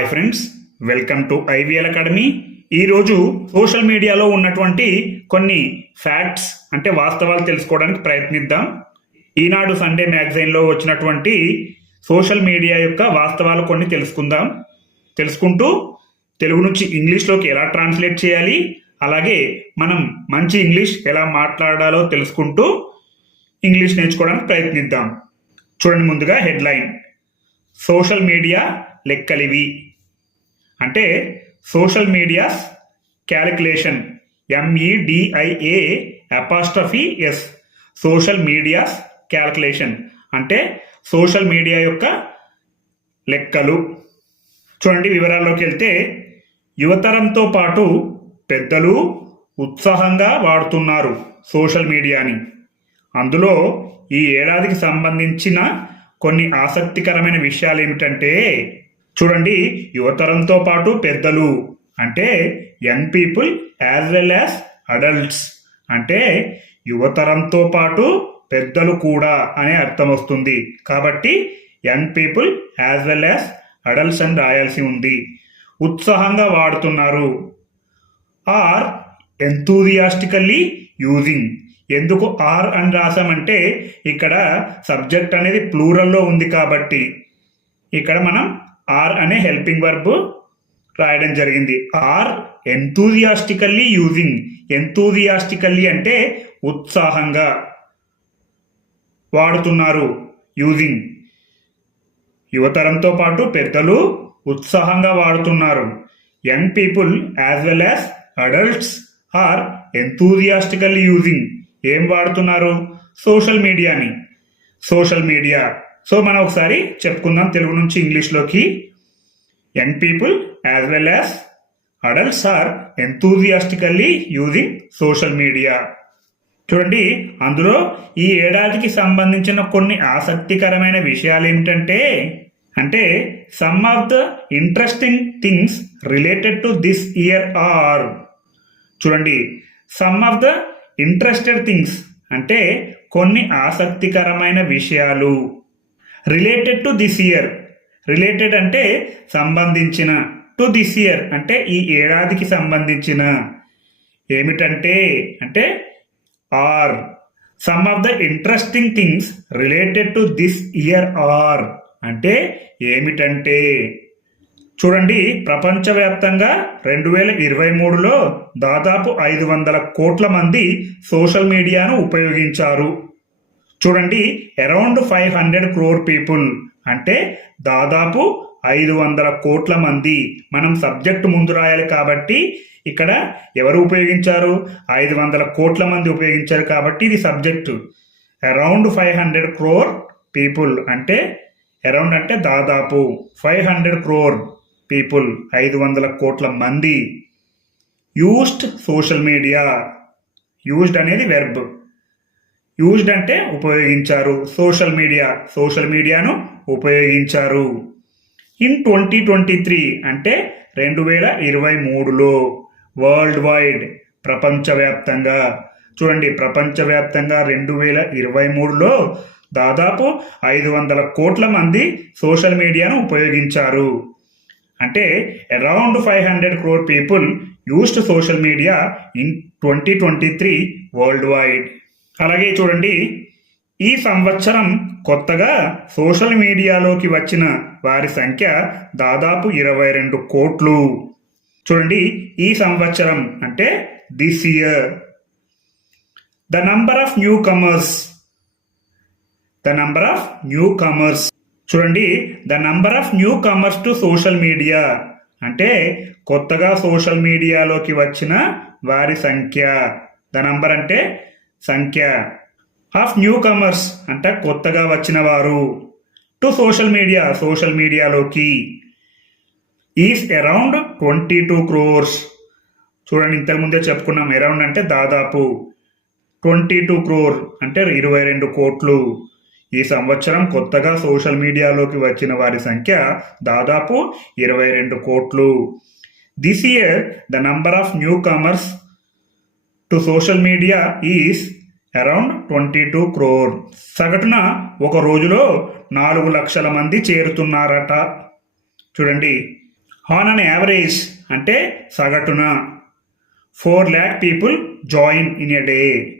Hi friends welcome to IVL academy ఈరోజు social మీడియాలో ఉన్నటువంటి కొన్ని ఫ్యాక్ట్స్ అంటే వాస్తవాలు తెలుసుకోవడానికి ప్రయత్నిద్దాం. ఈనాడు సండే మ్యాగజైన్లో వచ్చినటువంటి సోషల్ మీడియా యొక్క వాస్తవాలు కొన్ని తెలుసుకుందాం. తెలుసుకుంటూ తెలుగు నుంచి ఇంగ్లీష్లోకి ఎలా ట్రాన్స్లేట్ చేయాలి అలాగే మనం మంచి ఇంగ్లీష్ ఎలా మాట్లాడాలో తెలుసుకుంటూ ఇంగ్లీష్ నేర్చుకోవడానికి ప్రయత్నిద్దాం. చూడండి ముందుగా హెడ్లైన్. సోషల్ మీడియా లెక్కలివి. అంటే social media's calculation M E D I A apostrophe S. Social media's calculation అంటే సోషల్ మీడియా యొక్క లెక్కలు. చూడండి వివరాల్లోకి వెళ్తే యువతరంతో పాటు పెద్దలు ఉత్సాహంగా వాడుతున్నారు సోషల్ మీడియాని. అందులో ఈ ఏడాదికి సంబంధించిన కొన్ని ఆసక్తికరమైన విషయాలు ఏమిటంటే చూడండి యువతరంతో పాటు పెద్దలు. అంటే young people as well as adults. అంటే యువతరంతో పాటు పెద్దలు కూడా అనే అర్థం వస్తుంది. కాబట్టి young people as well as adults అని రాయాల్సి ఉంది. ఉత్సాహంగా వాడుతున్నారు. ఆర్ ఎంతూజియాస్టికల్లీ యూజింగ్ ఎందుకు ఆర్ అని రాసామంటే ఇక్కడ సబ్జెక్ట్ అనేది ప్లూరల్లో ఉంది కాబట్టి. ఇక్కడ మనం ఆర్ అనే హెల్పింగ్ వర్బ్ రాయడం జరిగింది. ఆర్ ఎంతూజియాస్టికల్లీ యూజింగ్ ఎంతూజియాస్టికల్లీ అంటే ఉత్సాహంగా వాడుతున్నారు. యూజింగ్ యువతరంతో పాటు పెద్దలు ఉత్సాహంగా వాడుతున్నారు. Young people as well as adults are enthusiastically using ఏం వాడుతున్నారు? సోషల్ మీడియాని సోషల్ మీడియా సో మనం ఒకసారి చెప్పుకుందాం తెలుగు నుంచి ఇంగ్లీష్లోకి young people as well as adults are enthusiastically using social media చూడండి అందులో ఈ ఏడాదికి సంబంధించిన కొన్ని ఆసక్తికరమైన విషయాలు ఏమిటంటే అంటే some of the interesting things related to this year are చూడండి some of the interested things అంటే కొన్ని ఆసక్తికరమైన విషయాలు. Related to this year related అంటే సంబంధించిన. టు దిస్ ఇయర్ అంటే ఈ ఏడాదికి సంబంధించిన. ఏమిటంటే? అంటే are some of the interesting things related to this year are అంటే ఏమిటంటే? చూడండి ప్రపంచవ్యాప్తంగా రెండు వేల ఇరవై మూడులో దాదాపు ఐదు వందల కోట్ల మంది సోషల్ మీడియాను ఉపయోగించారు. చూడండి around five hundred crore people అంటే దాదాపు ఐదు వందల కోట్ల మంది మనం సబ్జెక్ట్ ముందు రాయాలి కాబట్టి ఇక్కడ ఎవరు ఉపయోగించారు? ఐదు వందల కోట్ల మంది ఉపయోగించారు కాబట్టి ఇది subject around five hundred crore people అంటే అరౌండ్ అంటే దాదాపు ఫైవ్ హండ్రెడ్ క్రోర్ పీపుల్ ఐదు వందల కోట్ల మంది. యూస్డ్ సోషల్ మీడియా యూస్డ్ అనేది వెర్బ్ యూజ్డ్ అంటే ఉపయోగించారు. సోషల్ మీడియా సోషల్ మీడియాను ఉపయోగించారు. ఇన్ ట్వంటీ ట్వంటీ త్రీ అంటే రెండు వేల ఇరవై మూడులో వరల్డ్ వైడ్ ప్రపంచవ్యాప్తంగా. చూడండి ప్రపంచవ్యాప్తంగా రెండు వేల ఇరవై మూడులో దాదాపు ఐదు వందల కోట్ల మంది సోషల్ మీడియాను ఉపయోగించారు. అంటే around five hundred crore people used social media in twenty twenty three worldwide అలాగే చూడండి ఈ సంవత్సరం కొత్తగా సోషల్ మీడియాలోకి వచ్చిన వారి సంఖ్య దాదాపు ఇరవై రెండు కోట్లు. చూడండి ఈ సంవత్సరం అంటే this year the number of newcomers the number of newcomers చూడండి the number of newcomers to social media అంటే కొత్తగా సోషల్ మీడియాలోకి వచ్చిన వారి సంఖ్య. ద నంబర్ అంటే సంఖ్య. ఆఫ్ న్యూ కమర్స్ అంటే కొత్తగా వచ్చిన వారు. To social media social మీడియాలోకి. Is around twenty two crores. చూడండి ఇంతకుముందే చెప్పుకున్నాం అరౌండ్ అంటే దాదాపు ట్వంటీ టూ క్రోర్ అంటే ఇరవై రెండు కోట్లు. ఈ సంవత్సరం కొత్తగా సోషల్ మీడియాలోకి వచ్చిన వారి సంఖ్య దాదాపు ఇరవై రెండు కోట్లు. This year the number of newcomers to social media is around twenty two crore. సగటున ఒక రోజులో నాలుగు లక్షల మంది చేరుతున్నారట. చూడండి. ఆన్ అన్ యావరేజ్ అంటే సగటున. Four lakh people join in a day.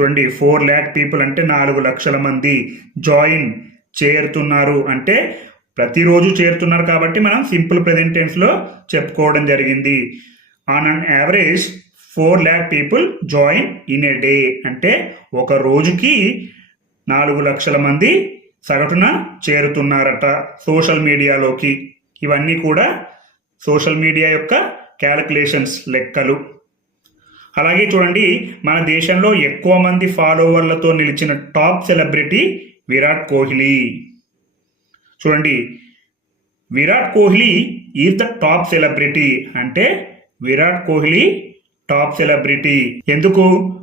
చూడండి. ఫోర్ ల్యాక్ పీపుల్ అంటే నాలుగు లక్షల మంది జాయిన్ చేరుతున్నారు అంటే ప్రతిరోజు చేరుతున్నారు కాబట్టి మనం సింపుల్ ప్రెజెంటెన్స్లో చెప్పుకోవడం జరిగింది. On on average four lakh people join in a day. అంటే ఒక రోజుకి నాలుగు లక్షల మంది సగటున చేరుతున్నారట సోషల్ మీడియాలోకి. ఇవన్నీ కూడా సోషల్ మీడియా యొక్క క్యాలిక్యులేషన్స్ లెక్కలు. అలాగే చూడండి మన దేశంలో ఎక్కువ మంది ఫాలోవర్లతో నిలిచిన టాప్ సెలబ్రిటీ విరాట్ కోహ్లీ. చూడండి Virat Kohli is the top celebrity. అంటే విరాట్ కోహ్లీ టాప్ సెలబ్రిటీ. ఎందుకు?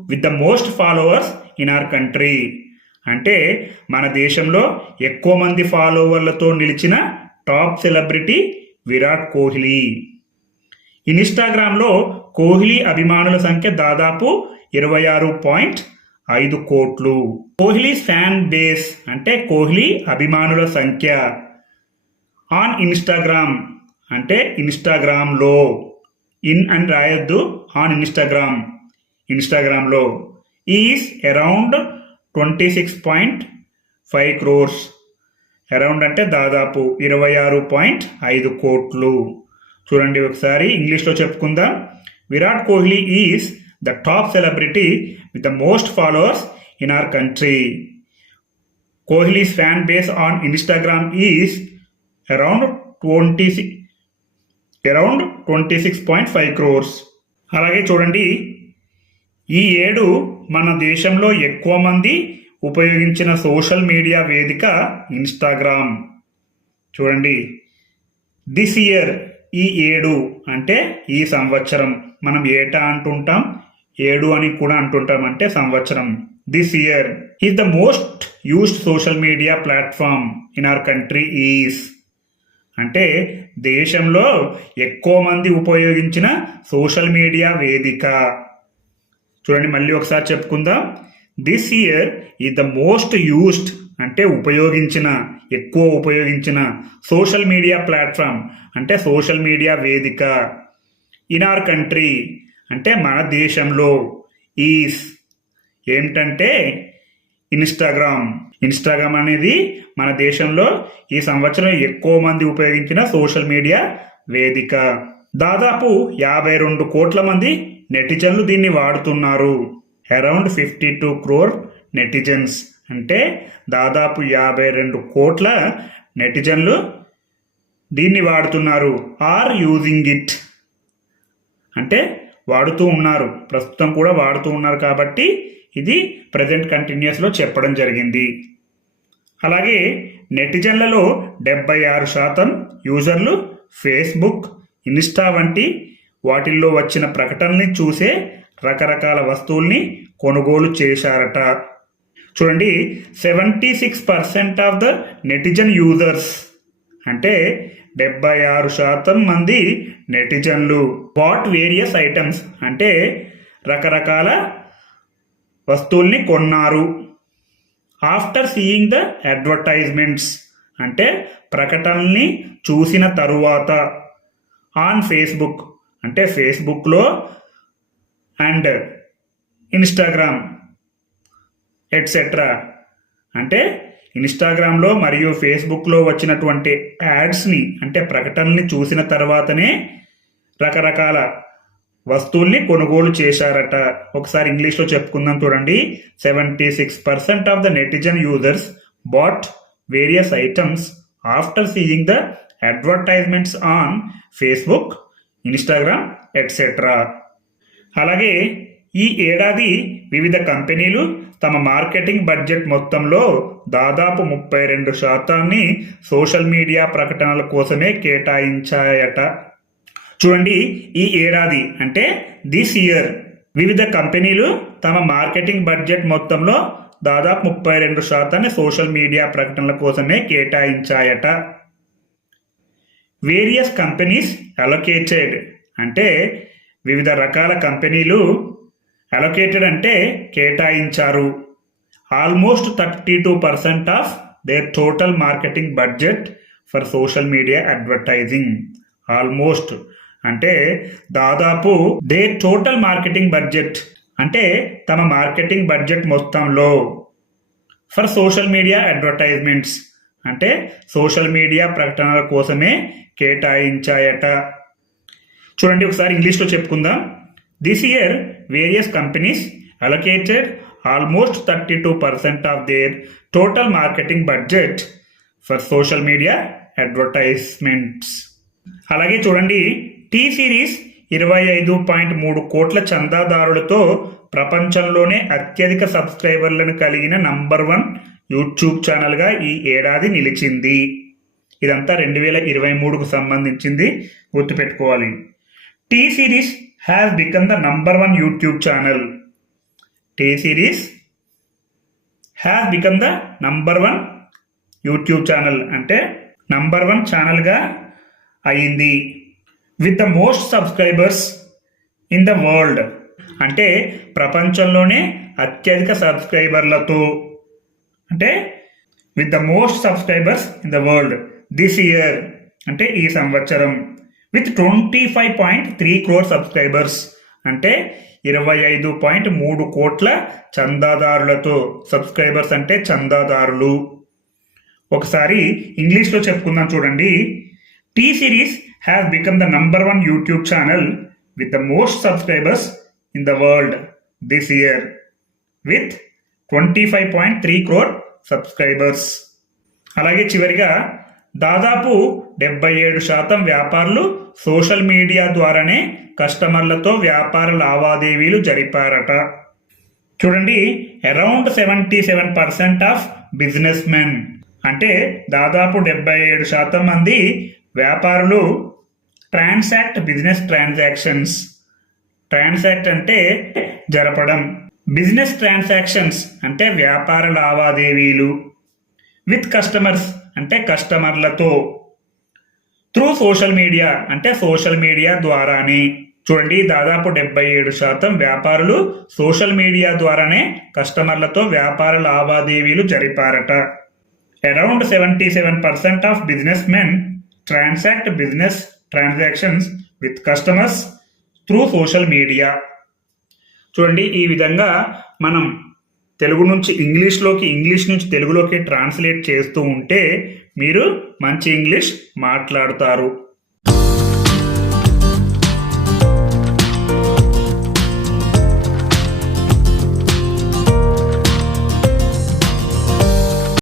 With the most followers in our country అంటే మన దేశంలో ఎక్కువ మంది ఫాలోవర్లతో నిలిచిన టాప్ సెలబ్రిటీ విరాట్ కోహ్లీ. ఇన్స్టాగ్రామ్లో కోహ్లీ అభిమానుల సంఖ్య దాదాపు ఇరవై ఆరు పాయింట్ ఐదు కోట్లు. కోహ్లీ ఫ్యాన్ బేస్ అంటే కోహ్లీ అభిమానుల సంఖ్య. ఆన్ ఇన్స్టాగ్రామ్ అంటే ఇన్స్టాగ్రామ్లో ఇన్ అని రాయొద్దు. On Instagram. ఇన్స్టాగ్రామ్లో is around twenty six point five crores. Around అంటే దాదాపు ఇరవై ఆరు పాయింట్ ఐదు కోట్లు. చూడండి ఒకసారి ఇంగ్లీష్లో చెప్పుకుందాం. Virat Kohli is the top celebrity with the most followers in our country. Kohli's fan base on Instagram is around twenty around twenty six point five crores. అలాగే చూడండి ఈ ఏడు మన దేశంలో ఎక్కువ మంది ఉపయోగించిన సోషల్ మీడియా వేదిక ఇన్స్టాగ్రామ్. చూడండి దిస్ ఇయర్ ఈ ఏడు అంటే ఈ సంవత్సరం. మనం ఏటా అంటుంటాం? ఏడు అని కూడా అంటుంటాం అంటే సంవత్సరం. This year is the most used social media platform in our country is. అంటే దేశంలో ఎక్కువ మంది ఉపయోగించిన సోషల్ మీడియా వేదిక. చూడండి మళ్ళీ ఒకసారి చెప్పుకుందాం. దిస్ ఇయర్ ఈ ద మోస్ట్ యూస్డ్ అంటే ఉపయోగించిన ఎక్కువ ఉపయోగించిన సోషల్ మీడియా ప్లాట్ఫామ్ అంటే సోషల్ మీడియా వేదిక. ఇన్ ఆర్ కంట్రీ అంటే మన దేశంలో ఈస్ ఏమిటంటే ఇన్స్టాగ్రామ్. ఇన్స్టాగ్రామ్ అనేది మన దేశంలో ఈ సంవత్సరం ఎక్కువ మంది ఉపయోగించిన సోషల్ మీడియా వేదిక. దాదాపు యాభై రెండు కోట్ల మంది నెటిజన్లు దీన్ని వాడుతున్నారు. Around fifty two crore netizens. అంటే దాదాపు యాభై రెండు కోట్ల నెటిజన్లు దీన్ని వాడుతున్నారు. Are using it. అంటే వాడుతూ ఉన్నారు. ప్రస్తుతం కూడా వాడుతూ ఉన్నారు కాబట్టి ఇది ప్రజెంట్ కంటిన్యూస్లో చెప్పడం జరిగింది. అలాగే నెటిజన్లలో డెబ్బై ఆరు శాతం యూజర్లు ఫేస్బుక్ ఇన్స్టా వంటి వాటిల్లో వచ్చిన ప్రకటనల్ని చూసే రకరకాల వస్తువుల్ని కొనుగోలు చేశారట. చూడండి seventy six percent of the netizen users అంటే డెబ్బై ఆరు శాతం మంది నెటిజన్లు. వాట్ వేరియస్ ఐటమ్స్ అంటే రకరకాల వస్తువుల్ని కొన్నారు. ఆఫ్టర్ సీయింగ్ ద అడ్వర్టైజ్మెంట్స్ అంటే ప్రకటనల్ని చూసిన తరువాత ఆన్ ఫేస్బుక్ అంటే ఫేస్బుక్లో అండ్ ఇన్స్టాగ్రామ్ ఎట్సెట్రా అంటే ఇన్స్టాగ్రామ్లో మరియు ఫేస్బుక్లో వచ్చినటువంటి యాడ్స్ని అంటే ప్రకటనల్ని చూసిన తర్వాతనే రకరకాల వస్తువుల్ని కొనుగోలు చేశారట. ఒకసారి ఇంగ్లీష్లో చెప్పుకుందాం చూడండి. Seventy six percent of the netizen users bought various items after seeing the advertisements on Facebook Instagram etcetera అలాగే ఈ ఏడాది వివిధ కంపెనీలు తమ మార్కెటింగ్ బడ్జెట్ మొత్తంలో దాదాపు ముప్పై రెండు శాతాన్ని సోషల్ మీడియా ప్రకటనల కోసమే కేటాయించాయట. చూడండి ఈ ఏడాది అంటే దిస్ ఇయర్ వివిధ కంపెనీలు తమ మార్కెటింగ్ బడ్జెట్ మొత్తంలో దాదాపు ముప్పై రెండు శాతాన్ని సోషల్ మీడియా ప్రకటనల కోసమే కేటాయించాయట. వేరియస్ కంపెనీస్ అలొకేటెడ్ అంటే వివిధ రకాల కంపెనీలు అలొకేటెడ్ అంటే కేటాయించారు. Almost thirty two percent of their total marketing budget for social media advertising almost అంటే దాదాపు దే టోటల్ మార్కెటింగ్ బడ్జెట్ అంటే తమ మార్కెటింగ్ బడ్జెట్ మొత్తంలో ఫర్ సోషల్ మీడియా అడ్వర్టైజ్మెంట్స్ అంటే సోషల్ మీడియా ప్రకటనల కోసమే కేటాయించాయట. చూడండి ఒకసారి ఇంగ్లీష్లో చెప్పుకుందాం. This year various companies allocated almost thirty two percent of their total marketing budget for social media advertisements అలాగే చూడండి టీ సిరీస్ ఇరవై ఐదు పాయింట్ మూడు కోట్ల చందాదారులతో ప్రపంచంలోనే అత్యధిక సబ్స్క్రైబర్లను కలిగిన నంబర్ వన్ యూట్యూబ్ ఛానల్గా ఈ ఏడాది నిలిచింది. ఇదంతా రెండు వేల ఇరవై మూడుకు సంబంధించింది గుర్తుపెట్టుకోవాలి. T Series has become the number one YouTube channel. T Series has become the number one YouTube channel. అంటే నంబర్ వన్ ఛానల్గా అయింది. With the most subscribers in the world అంటే ప్రపంచంలోనే అత్యధిక సబ్స్క్రైబర్లతో అంటే with the most subscribers in the world this year అంటే ఈ సంవత్సరం. With twenty five point three crore subscribers అంటే ఇరవై ఐదు పాయింట్ మూడు కోట్ల చందాదారులతో. సబ్స్క్రైబర్స్ అంటే చందాదారులు. ఒకసారి ఇంగ్లీష్లో చెప్పుకుందాం చూడండి. T Series has become the number one YouTube channel with the most subscribers in the world this year with twenty five point three crore subscribers అలాగే చివరిగా దాదాపు డెబ్బై ఏడు శాతం వ్యాపారులు సోషల్ మీడియా ద్వారానే కస్టమర్లతో వ్యాపార లావాదేవీలు జరిపారట. చూడండి around seventy seven percent of businessmen అంటే దాదాపు డెబ్బై ఏడు శాతం మంది వ్యాపారులు ట్రాన్సాక్ట్ బిజినెస్ ట్రాన్సాక్షన్స్ ట్రాన్సాక్ట్ అంటే జరపడం. బిజినెస్ ట్రాన్సాక్షన్స్ అంటే వ్యాపార లావాదేవీలు. విత్ కస్టమర్స్ అంటే కస్టమర్లతో. త్రూ సోషల్ మీడియా అంటే సోషల్ మీడియా ద్వారానే. చూడండి దాదాపు డెబ్బై ఏడు శాతం వ్యాపారులు సోషల్ మీడియా ద్వారానే కస్టమర్లతో వ్యాపార లావాదేవీలు జరిపారట. Around seventy seven percent of businessmen transact business transactions with customers through social media చూడండి ఈ విధంగా మనం తెలుగు నుంచి ఇంగ్లీష్లోకి ఇంగ్లీష్ నుంచి తెలుగులోకి ట్రాన్స్లేట్ చేస్తూ ఉంటే మీరు మంచి ఇంగ్లీష్ మాట్లాడతారు.